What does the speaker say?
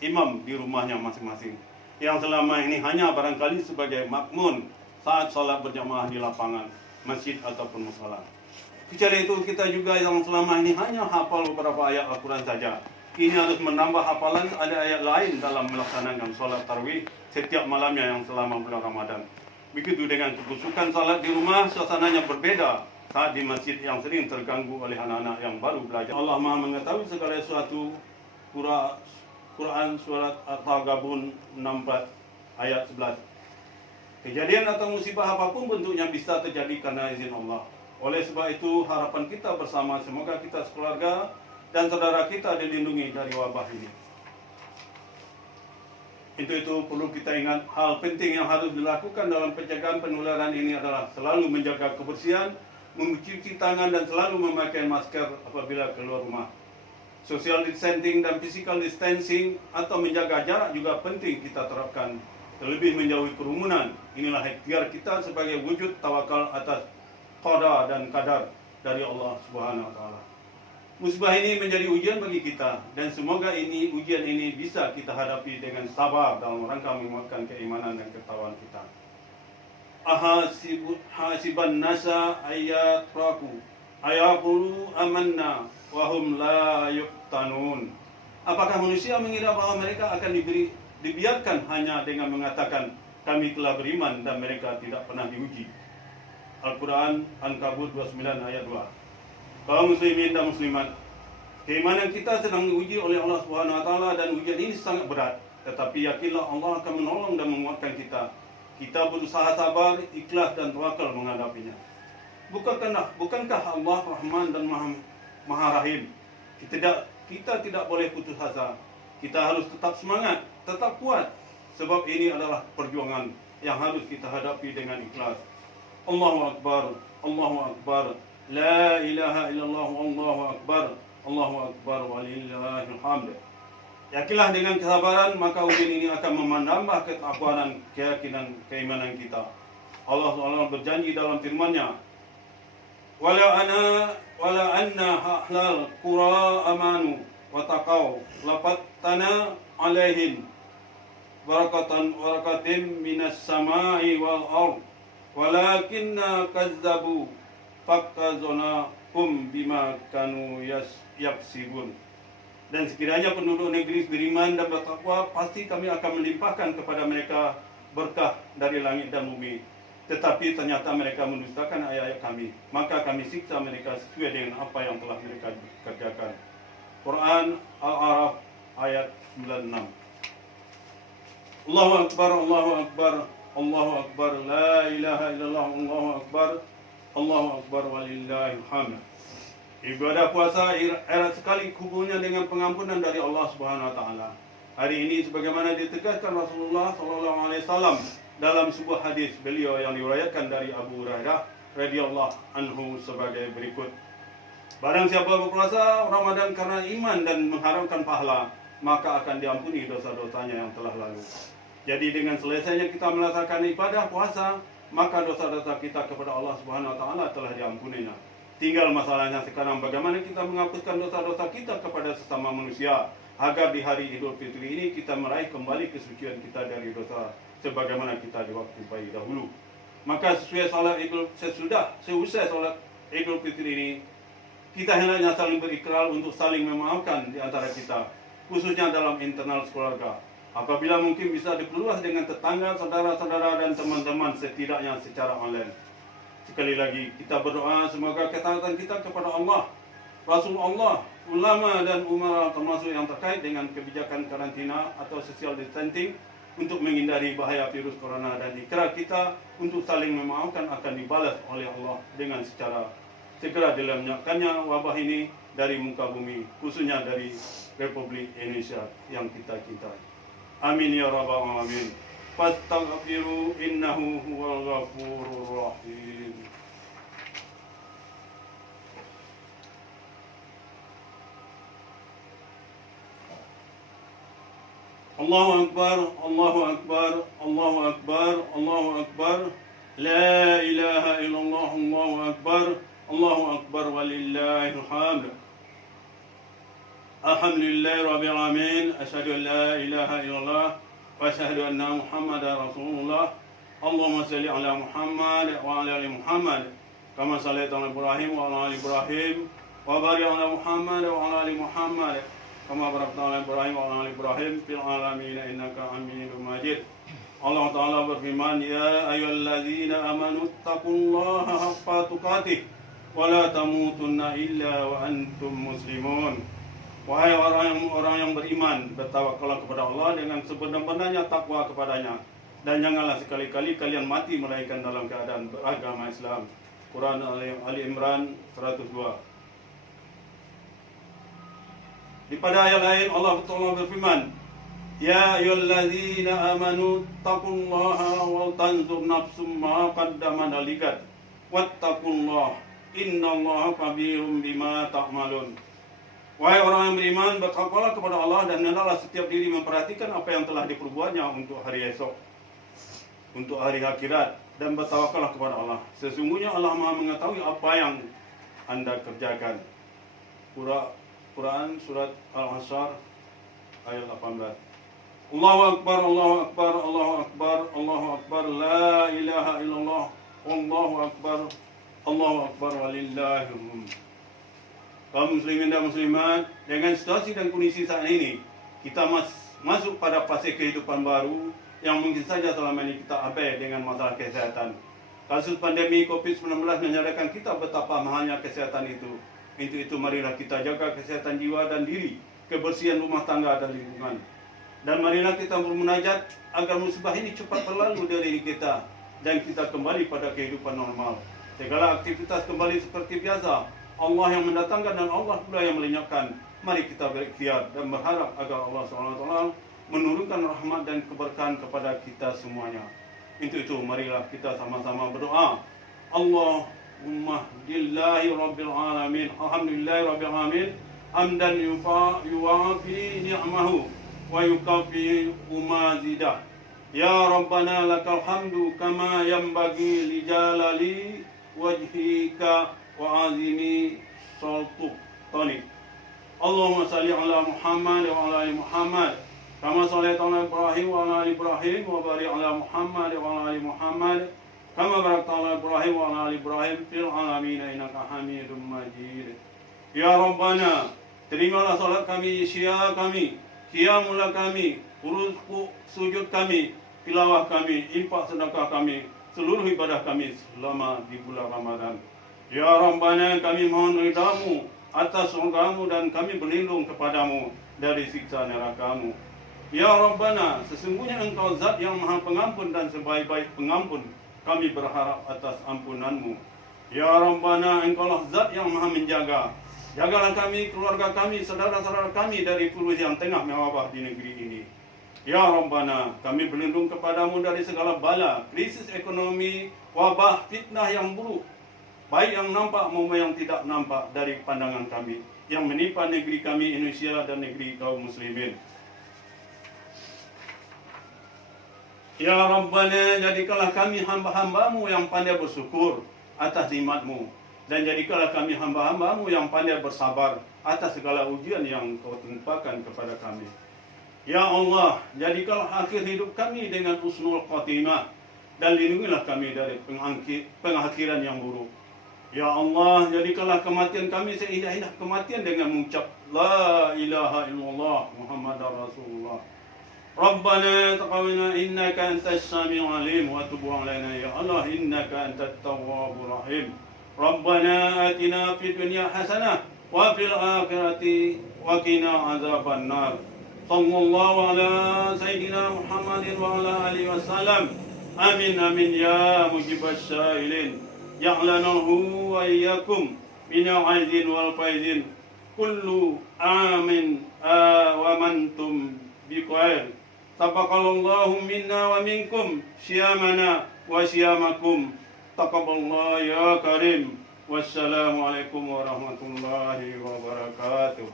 imam di rumahnya masing-masing, yang selama ini hanya barangkali sebagai makmun saat sholat berjamaah di lapangan, masjid ataupun mushola. Secara itu kita juga yang selama ini hanya hafal beberapa ayat Al-Quran saja, kini harus menambah hafalan ada ayat lain dalam melaksanakan sholat tarawih setiap malamnya yang selama bulan Ramadan. Begitu dengan kekusukan sholat di rumah, suasananya berbeda saat di masjid yang sering terganggu oleh anak-anak yang baru belajar. Allah Maha mengetahui segala sesuatu. Quran surat At-Taghabun 64 ayat 11. Kejadian atau musibah apapun bentuknya bisa terjadi karena izin Allah. Oleh sebab itu harapan kita bersama semoga kita sekeluarga dan saudara kita dilindungi dari wabah ini. Itu perlu kita ingat, hal penting yang harus dilakukan dalam pencegahan penularan ini adalah selalu menjaga kebersihan, mencuci tangan dan selalu memakai masker apabila keluar rumah. Social distancing dan physical distancing atau menjaga jarak juga penting kita terapkan. Terlebih menjauhi kerumunan. Inilah ikhtiar kita sebagai wujud tawakal atas qada dan qadar dari Allah Subhanahu wa taala. Musibah ini menjadi ujian bagi kita dan semoga ujian ini bisa kita hadapi dengan sabar dalam rangka menguatkan keimanan dan ketakwaan kita. Hasiban nasa ayatraku ayaqulu amanna wahum la yuftanun. Apakah manusia mengira bahwa mereka akan dibiarkan hanya dengan mengatakan kami telah beriman dan mereka tidak pernah diuji? Al-Quran Ankabut 29 ayat 2. Kaum muslimin dan muslimat, keimanan kita sedang diuji oleh Allah Subhanahu wa taala dan ujian ini sangat berat, tetapi yakinlah Allah akan menolong dan menguatkan kita. Kita berusaha sabar, ikhlas dan tawakal menghadapinya. Bukankah Allah Rahman dan Maha Rahim? Kita tidak boleh putus asa. Kita harus tetap semangat, tetap kuat, sebab ini adalah perjuangan yang harus kita hadapi dengan ikhlas. Allahu Akbar, Allahu Akbar, La ilaha illallah, Allahu Akbar, Allahu Akbar, walillahil hamd. Yakinlah dengan kesabaran, maka ujian ini akan menambah ketakwaan, keyakinan, keimanan kita. Allah berjanji dalam firman-Nya, wala anna ahlal qura amanu wa taqaw lafattana alaihim barakatin minas samai wal ard walakinna kazzabu fakazonahum bima kanu yaksibun. Dan sekiranya penduduk negeri beriman dan bertakwa, pasti kami akan melimpahkan kepada mereka berkah dari langit dan bumi. Tetapi ternyata mereka mendustakan ayat-ayat kami, maka kami siksa mereka sesuai dengan apa yang telah mereka kerjakan. Quran Al-A'raf ayat 96. Allahu Akbar, Allahu Akbar, Allahu Akbar, La ilaha illallah, Allahu Akbar, Allahu Akbar, walillahil hamd. Ibadah puasa erat sekali hubungannya dengan pengampunan dari Allah Subhanahu wa taala. Hari ini sebagaimana ditegaskan Rasulullah sallallahu alaihi wasallam dalam sebuah hadis beliau yang diriwayatkan dari Abu Hurairah radhiyallahu anhu sebagai berikut. Barang siapa berpuasa Ramadan karena iman dan mengharapkan pahala, maka akan diampuni dosa-dosanya yang telah lalu. Jadi dengan selesainya kita melaksanakan ibadah puasa, maka dosa-dosa kita kepada Allah Subhanahu wa taala telah diampuninya. Tinggal masalahnya sekarang bagaimana kita menghapuskan dosa-dosa kita kepada sesama manusia, agar di hari Idul Fitri ini kita meraih kembali kesucian kita dari dosa sebagaimana kita di waktu bayi dahulu. Maka seusai salat Idul Fitri ini, kita hendaknya saling berikrar untuk saling memaafkan di antara kita, khususnya dalam internal keluarga. Apabila mungkin bisa diperluas dengan tetangga, saudara-saudara dan teman-teman, setidaknya secara online. Sekali lagi kita berdoa semoga ketaatan kita kepada Allah, Rasul Allah, ulama dan umara termasuk yang terkait dengan kebijakan karantina atau social distancing untuk menghindari bahaya virus corona, dan ikrar kita untuk saling memaafkan akan dibalas oleh Allah dengan secara segera dilenyapkannya wabah ini dari muka bumi, khususnya dari Republik Indonesia yang kita cintai. Amin ya rabbal alamin. Fastaghfiru innahu huwal ghafurur rahim. Allahu Akbar, Allahu Akbar, Allahu Akbar, Allahu Akbar, La ilaha illallah, Allahu Akbar, Allahu Akbar, walillahil hamd. Alhamdulillahi rabbil alamin. Asyhadu an la ilaha illallah wa asyhadu anna Muhammadar Rasulullah. Allahumma shalli ala Muhammad wa ala ali Muhammad kama shallaita ala Ibrahim wa ala ali Ibrahim wa barik ala Muhammad wa ala ali Muhammad kama barakta ala Ibrahim wa ala ali Ibrahim fil alamin innaka Hamidum Majid. Allah Ta'ala berfirman, ya ayyuhalladzina amanu taqullaha haqqa tuqatih wa la tamutunna illa wa antum muslimun. Wahai orang yang beriman, bertawakallah kepada Allah dengan sebenar-benarnya takwa kepadanya, dan janganlah sekali-kali kalian mati melainkan dalam keadaan beragama Islam. Quran Ali Imran 102. Di pada ayat lain Allah Ta'ala berfirman, ya ayyuhalladzina amanu taqullaha wal tanzur nafsum ma qaddamat ligat wattaqullaha innallaha khabirum bima ta'malun. Wahai orang yang beriman, bertakwalah kepada Allah dan hendaklah setiap diri memperhatikan apa yang telah diperbuatnya untuk hari esok, untuk hari akhirat, dan bertawakallah kepada Allah. Sesungguhnya Allah Maha mengetahui apa yang Anda kerjakan. Quran surat Al-Hasyr ayat 18. Allahu Akbar, Allahu Akbar, Allahu Akbar, Allahu Akbar, la ilaha illallah, Allahu Akbar, Allahu Akbar, walillahilhamd. Kaum muslimin dan muslimat, dengan situasi dan kondisi saat ini, kita masuk pada fase kehidupan baru yang mungkin saja selama ini kita abai dengan masalah kesehatan. Kasus pandemi COVID-19 menyadarkan kita betapa mahalnya kesehatan itu. Untuk itu marilah kita jaga kesehatan jiwa dan diri, kebersihan rumah tangga dan lingkungan. Dan marilah kita bermunajat agar musibah ini cepat berlalu dari kita dan kita kembali pada kehidupan normal. Segala aktivitas kembali seperti biasa. Allah yang mendatangkan dan Allah pula yang melenyapkan. Mari kita berikhtiar dan berharap agar Allah SWT menurunkan rahmat dan keberkahan kepada kita semuanya. Untuk itu marilah kita sama-sama berdoa. Allahumma lillahi rabbil alamin. Alhamdulillahi rabbil alamin. Hamdan yuwafi ni'mahu wa yukafi umazidah. Ya Rabbana lakal hamdu kama yanbaghi li jalali wajhika wa azimi sultanik. Allahumma salli ala Muhammad wa ala ali Muhammad kama shallaita ala Ibrahim wa ala ali Ibrahim wa barik ala Muhammad wa ala ali Muhammad kama barakta ala Ibrahim wa ala ali Ibrahim fil alamin innaka Hamidum Majid. Ya Rabbana, terimalah salat kami, isya kami, qiyamul kami, ruku sujud kami, tilawah kami, infak sedekah kami, seluruh ibadah kami selama di bulan Ramadan. Ya Rabbana, kami mohon ridhamu atas surgamu dan kami berlindung kepadamu dari siksa nerakamu. Ya Rabbana, sesungguhnya Engkau zat yang maha pengampun dan sebaik-baik pengampun. Kami berharap atas ampunanmu. Ya Rabbana, Engkaulah zat yang maha menjaga. Jagalah kami, keluarga kami, saudara-saudara kami dari virus yang tengah mewabah di negeri ini. Ya Rabbana, kami berlindung kepadamu dari segala bala, krisis ekonomi, wabah, fitnah yang buruk, baik yang nampak maupun yang tidak nampak dari pandangan kami, yang menimpa negeri kami Indonesia dan negeri kaum muslimin. Ya Rabbana, jadikanlah kami hamba-hambamu yang pandai bersyukur atas nikmat-Mu, dan jadikanlah kami hamba-hambamu yang pandai bersabar atas segala ujian yang Kau timpakan kepada kami. Ya Allah, jadikanlah akhir hidup kami dengan husnul khatimah, dan lindungilah kami dari pengakhiran yang buruk. Ya Allah, jadikanlah kematian kami seindah-indah kematian dengan mengucap La ilaha illallah Muhammadar Rasulullah. Rabbana taqabbal innaka antas samiul alim wa tub alaina ya Allah innaka antat tawwabur rahim. Rabbana atina fid dunya hasanah wa fil akhirati wa qina azaban nar. Sallallahu ala sayyidina Muhammadin wa ala alihi wasallam. Amin amin ya mujibas syailin. Ya'lanahu wa iyyakum minal aizin wal faizin. Kullu amin wa mantum biqair. Taqabbalallahu minna wa minkum syiyamana wa syiyamakum. Taqabbalallahu ya karim. Wassalamualaikum warahmatullahi wabarakatuh.